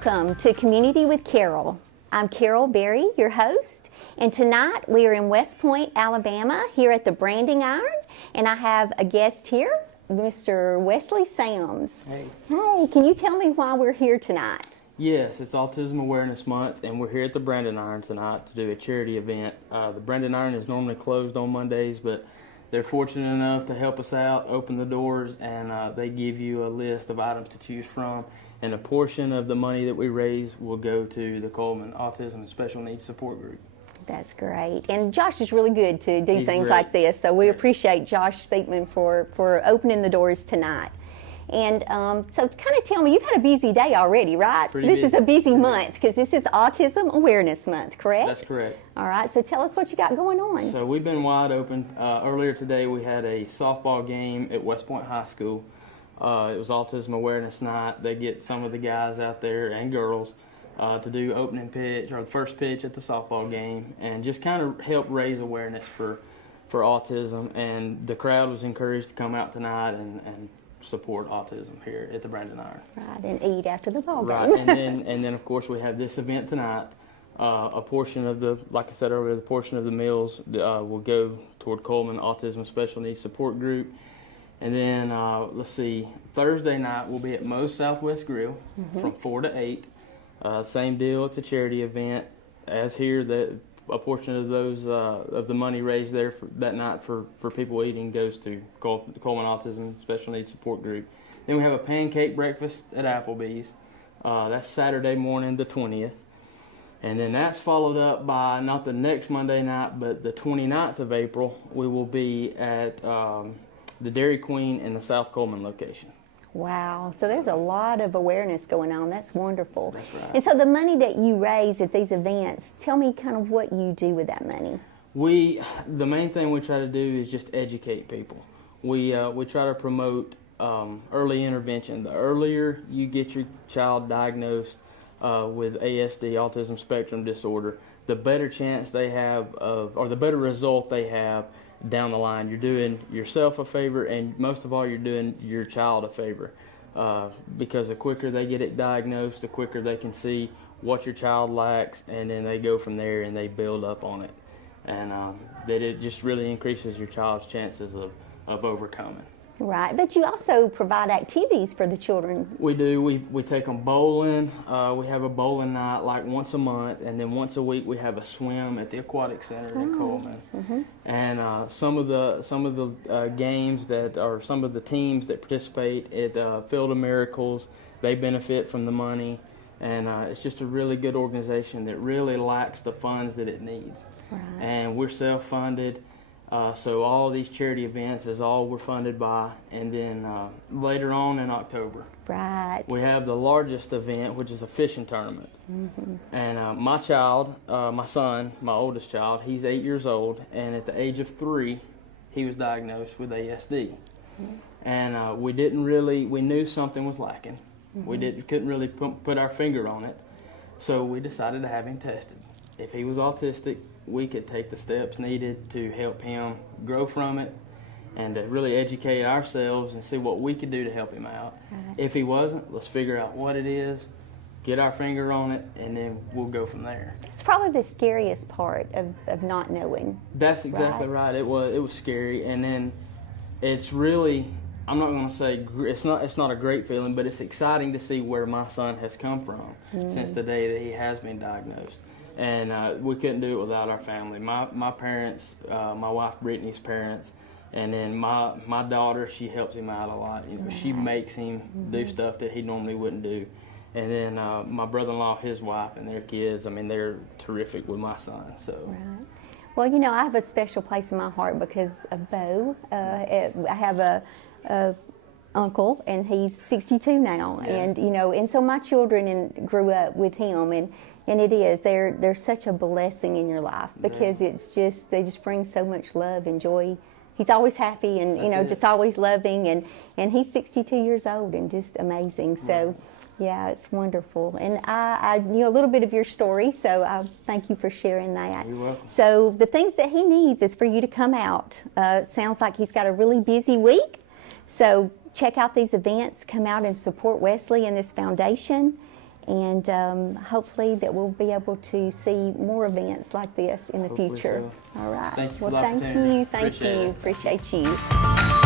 Welcome to Community with Carol. I'm Carol Berry, your host, and tonight we are in West Point, Alabama, here at the Branding Iron, and I have a guest here, Mr. Wesley Sams. Hey. Hey, can you tell me why we're here tonight? Yes, it's Autism Awareness Month, and we're here at the Branding Iron tonight to do a charity event. The Branding Iron is normally closed on Mondays, but they're fortunate enough to help us out, open the doors, and they give you a list of items to choose from. And a portion of the money that we raise will go to the Cullman Autism and Special Needs Support Group. That's great. And Josh is really good to do things great. like this, so we appreciate Josh Speedman for opening the doors tonight. And so kind of tell me, you've had a busy day already, right? Pretty This busy. is a busy month because this is Autism Awareness Month, correct? That's correct. All right, so tell us what you got going on. So we've been wide open. Earlier today we had a softball game at West Point High School. It was Autism Awareness Night. They get some of the guys out there and girls to do opening pitch or the first pitch at the softball game and just kind of help raise awareness for autism. And the crowd was encouraged to come out tonight and support autism here at the Branding Iron. Right, and eat after the ball game. Right, and then of course we have this event tonight. A portion of the, like I said earlier, the portion of the meals will go toward Cullman Autism Special Needs Support Group. And then, let's see, Thursday night we'll be at Moe's Southwest Grill from 4 to 8. Same deal, it's a charity event. As here, a portion of those of the money raised there that night for people eating goes to Cullman Autism Special Needs Support Group. Then we have a pancake breakfast at Applebee's. That's Saturday morning, the 20th. And then that's followed up by, not the next Monday night, but the 29th of April, we will be at the Dairy Queen in the South Cullman location. Wow, so there's a lot of awareness going on. That's wonderful. That's right. And so the money that you raise at these events, tell me kind of what you do with that money. The main thing we try to do is just educate people. We try to promote early intervention. The earlier you get your child diagnosed with ASD, autism spectrum disorder, the better chance they have or the better result they have down the line. You're doing yourself a favor, and most of all, you're doing your child a favor, because the quicker they get it diagnosed, the quicker they can see what your child lacks, and then they go from there and they build up on it, and that it just really increases your child's chances of overcoming. Right, but you also provide activities for the children. We do. We take them bowling. We have a bowling night like once a month, and then once a week we have a swim at the aquatic center in Cullman. And some of the games that, or some of the teams that participate at Field of Miracles, they benefit from the money, and it's just a really good organization that really lacks the funds that it needs. Right. And we're self-funded. So all of these charity events is all we're funded by, and then later on in October, right, we have the largest event, which is a fishing tournament. And my child, my son, my oldest child, he's 8 years old, and at the age of 3, he was diagnosed with ASD. And we knew something was lacking. We couldn't really put our finger on it, so we decided to have him tested. If he was autistic, we could take the steps needed to help him grow from it and to really educate ourselves and see what we could do to help him out. Right. If he wasn't, let's figure out what it is, get our finger on it, and then we'll go from there. It's probably the scariest part of not knowing. That's exactly right. It was scary, and then it's really, I'm not going to say it's not a great feeling, but it's exciting to see where my son has come from since the day that he has been diagnosed. And we couldn't do it without our family. My parents, my wife Brittany's parents, and then my daughter, she helps him out a lot. She makes him do stuff that he normally wouldn't do. And then my brother-in-law, his wife, and their kids, I mean, they're terrific with my son. So. Right. Well, I have a special place in my heart because of Bo. I have a uncle, and he's 62 now, Yeah. and so my children grew up with him, and they're such a blessing in your life because they just bring so much love and joy. He's always happy and just always loving, and he's 62 years old and just amazing. So yeah, it's wonderful. And I knew a little bit of your story, so I thank you for sharing that. You're welcome. So the things that he needs is for you to come out. Sounds like he's got a really busy week, so check out these events, come out and support Wesley and this foundation. And hopefully that we'll be able to see more events like this in the Hopefully future. so. All right. Thank you for well, the thank opportunity. you. Thank Appreciate you. it. Appreciate you.